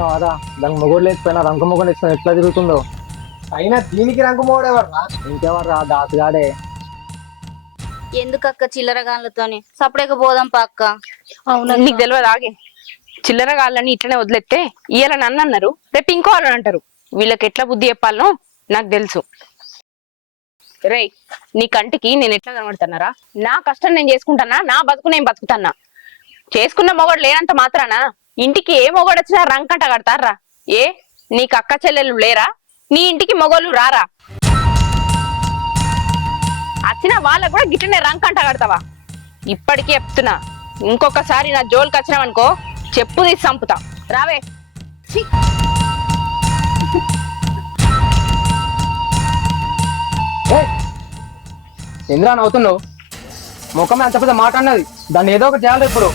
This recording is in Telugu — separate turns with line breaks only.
చూసినావారా దానికి మొగుడు లేకపోయినా రంగు మొగుడు వేసుకొని ఎట్లా తిరుగుతుందో?
అయినా దీనికి రంగు మోడేవర్రా
ఇంకెవర్రా? దాసుగాడే.
ఎందుకు అక్క చిల్లర గాన్లతోని సపడేక పోదాం పా అక్క.
అవునా నీకు తెలియదు ఆగే? చిల్లర గాళ్ళని ఇట్లనే వదిలేస్తే ఇయ్యాల నన్ను అన్నారు. రేపు ఇంకో వాళ్ళని అంటారు. వీళ్ళకి ఎట్లా బుద్ధి చెప్పాలనో నాకు తెలుసు. రేయ్ నీ కంటికి నేను ఎట్లా కనబడుతున్నారా? నా కష్టం నేను చేసుకుంటానా? నా బతుకు నేను బతుకుతానా? చేసుకున్న మొగడు లేనంత మాత్రానా? ఇంటికి ఏ మొగడు వచ్చినా రంకంట కడతారా ఏ? నీకు అక్క చెల్లెలు లేరా? నీ ఇంటికి మొగోళ్ళు రారా? వచ్చిన వాళ్ళకు కూడా గిట్టనే రంకంట కడతావా? ఇప్పటికీ చెప్తున్నా. ఇంకొకసారి నా జోలికి వచ్చినావనుకో చెప్పు తీసి చంపుతా. రావే. ఛీ.
ఇంద్రా నవ్వుతున్నావు? ముఖం అంత పెద్ద మాట అన్నది? దాన్ని ఏదో ఒకటి చేయాలి ఇప్పుడు.